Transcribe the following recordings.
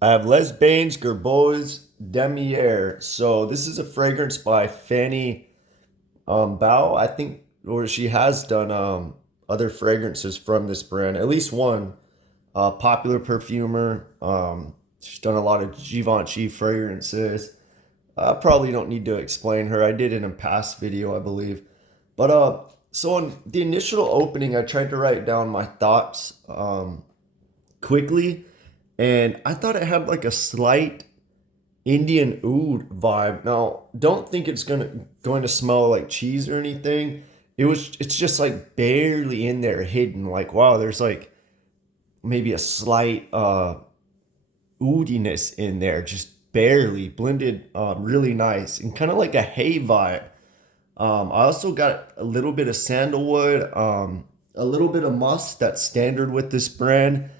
I have Les Bains Guerbois Damier. So this is a fragrance by Fanny Bao, I think, or she has done other fragrances from this brand. At least one popular perfumer. She's done a lot of Givenchy fragrances. I probably don't need to explain her. I did in a past video, I believe. But so on the initial opening, I tried to write down my thoughts quickly, and I thought it had like a slight Indian oud vibe. Now, don't think it's going to smell like cheese or anything. It's just like barely in there, hidden. Like wow, there's like maybe a slight oudiness in there, just barely blended, really nice and kind of like a hay vibe. I also got a little bit of sandalwood, a little bit of musk that's standard with this brand.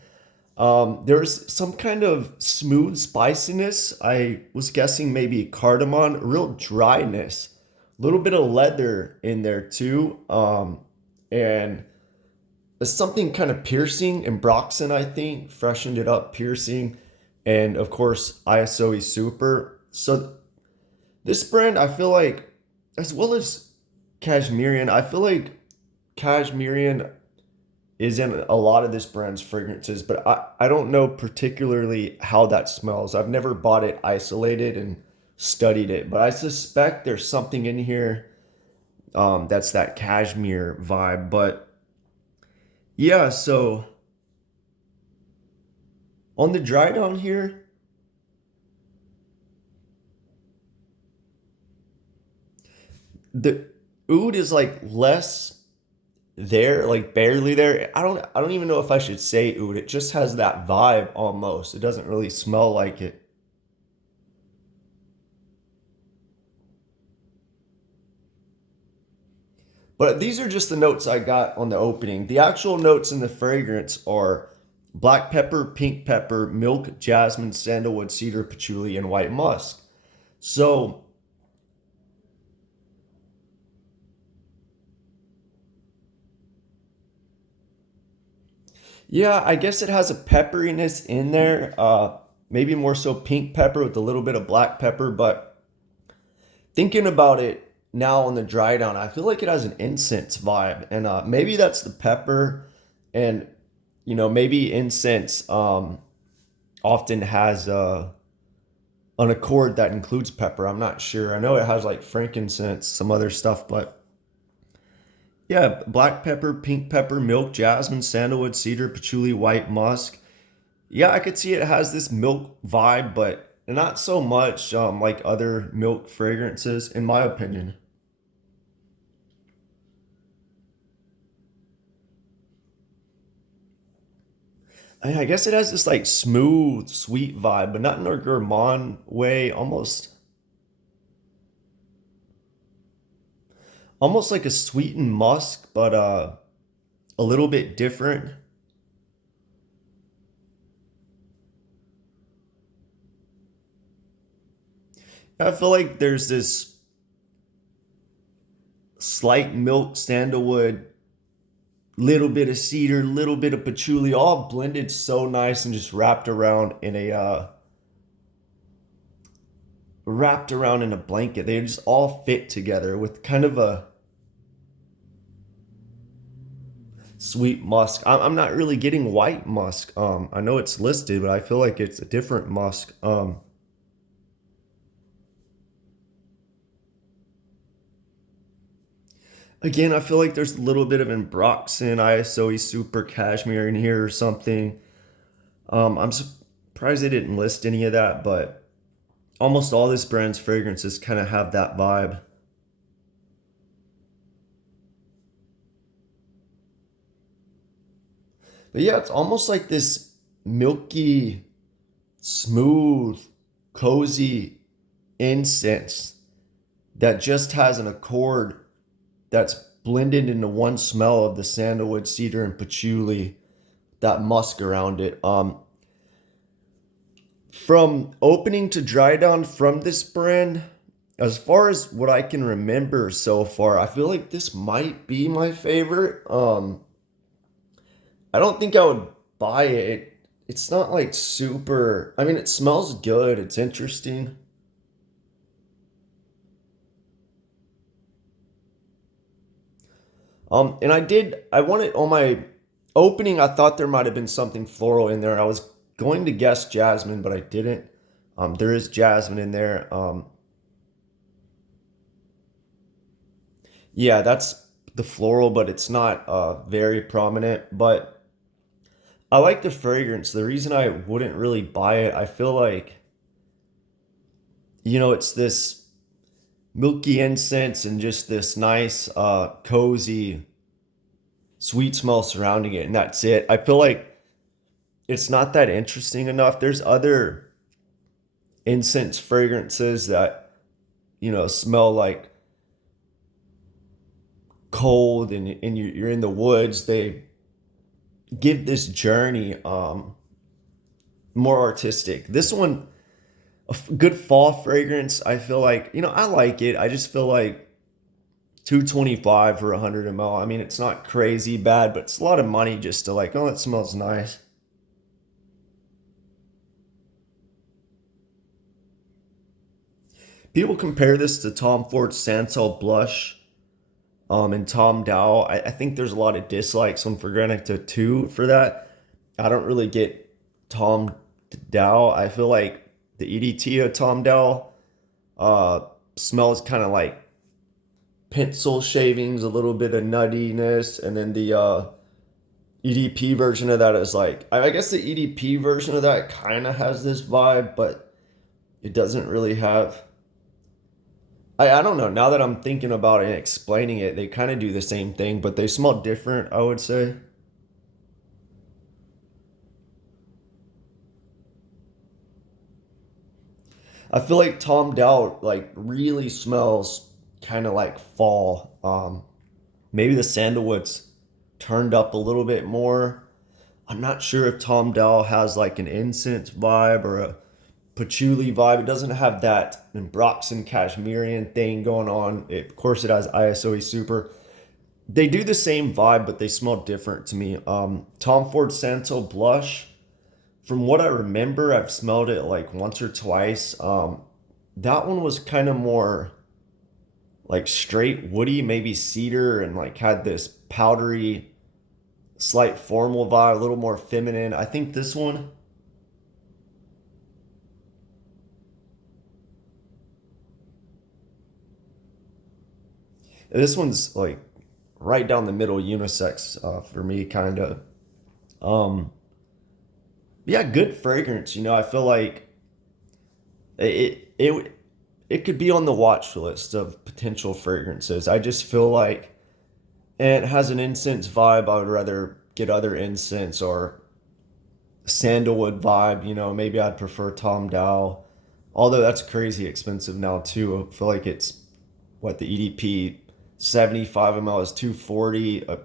There's some kind of smooth spiciness. I was guessing maybe cardamom, real dryness, a little bit of leather in there too. And something kind of piercing and Broxton, I think, freshened it up, piercing. And of course, ISO Super. So this brand, I feel like, as well as Cashmerian, I feel like Cashmerian is in a lot of this brand's fragrances, but I don't know particularly how that smells. I've never bought it isolated and studied it, but I suspect there's something in here that's that cashmere vibe. But yeah, so on the dry down here, the oud is like less there, like barely there. I don't even know if I should say oud. It just has that vibe almost. It doesn't really smell like it. But these are just the notes I got on the opening. The actual notes in the fragrance are black pepper, pink pepper, milk, jasmine, sandalwood, cedar, patchouli, and white musk. So, yeah, I guess it has a pepperiness in there. Maybe more so pink pepper with a little bit of black pepper. But thinking about it now on the dry down, I feel like it has an incense vibe. And maybe that's the pepper. And, maybe incense often has an accord that includes pepper. I'm not sure. I know it has like frankincense, some other stuff, but yeah, black pepper, pink pepper, milk, jasmine, sandalwood, cedar, patchouli, white musk. Yeah, I could see it has this milk vibe, but not so much like other milk fragrances, in my opinion. I guess it has this like smooth, sweet vibe, but not in a gourmand way. Almost like a sweetened musk, but a little bit different. I feel like there's this slight milk, sandalwood, little bit of cedar, little bit of patchouli, all blended so nice and just wrapped around in a blanket. They just all fit together with kind of a sweet musk. I'm not really getting white musk. I know it's listed, but I feel like it's a different musk. Again, I feel like there's a little bit of Ambroxan, ISO Super Cashmere in here or something. I'm surprised they didn't list any of that, but almost all this brand's fragrances kind of have that vibe. But yeah, it's almost like this milky, smooth, cozy incense that just has an accord that's blended into one smell of the sandalwood, cedar, and patchouli, that musk around it. From opening to dry down from this brand, as far as what I can remember so far, I feel like this might be my favorite. I don't think I would buy it it's not like super. I mean, it smells good. It's interesting. And I wanted on my opening, I thought there might have been something floral in there. I was going to guess jasmine, but I didn't. There is jasmine in there. Yeah, that's the floral, but it's not very prominent. But I like the fragrance. The reason I wouldn't really buy it, I feel like, it's this milky incense and just this nice, cozy, sweet smell surrounding it, and that's it. I feel like it's not that interesting enough. There's other incense fragrances that, smell like cold and you're in the woods. They give this journey more artistic. This one, good fall fragrance. I feel like, I like it. I just feel like 225 for 100 ml. I mean, it's not crazy bad, but it's a lot of money just to like, oh, it smells nice. People compare this to Tom Ford's Santal Blush and Tom Dow. I think there's a lot of dislikes on Fragrantica too for that. I don't really get Tom Dow. I feel like the EDT of Tom Dow uh, smells kind of like pencil shavings, a little bit of nuttiness, and then the EDP version of that is like, I guess the EDP version of that kind of has this vibe, but it doesn't really have. I don't know. Now that I'm thinking about it and explaining it, they kind of do the same thing, but they smell different, I would say. I feel like Tom Dow like really smells kind of like fall. Maybe the sandalwood's turned up a little bit more. I'm not sure if Tom Dow has like an incense vibe or a patchouli vibe. It doesn't have that Broxton Cashmerian thing going on. Of course, it has ISOE Super. They do the same vibe, but they smell different to me. Tom Ford Santo Blush. From what I remember, I've smelled it like once or twice. That one was kind of more like straight woody, maybe cedar, and like had this powdery, slight formal vibe, a little more feminine. I think this one's like right down the middle, unisex for me, kind of. Um, yeah, good fragrance. I feel like it it could be on the watch list of potential fragrances. I just feel like it has an incense vibe. I would rather get other incense or sandalwood vibe. Maybe I'd prefer Tom Dow, although that's crazy expensive now too. I feel like it's what the EDP 75 ml is 240. A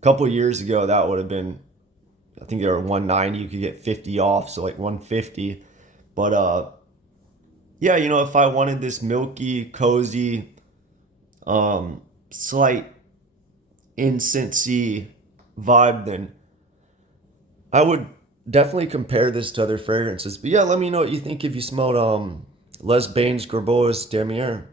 couple years ago, that would have been, I think they were 190. You could get 50 off, so like 150. But yeah, if I wanted this milky, cozy, slight incensey vibe, then I would definitely compare this to other fragrances. But yeah, let me know what you think if you smelled Les Bains Guerbois Damier.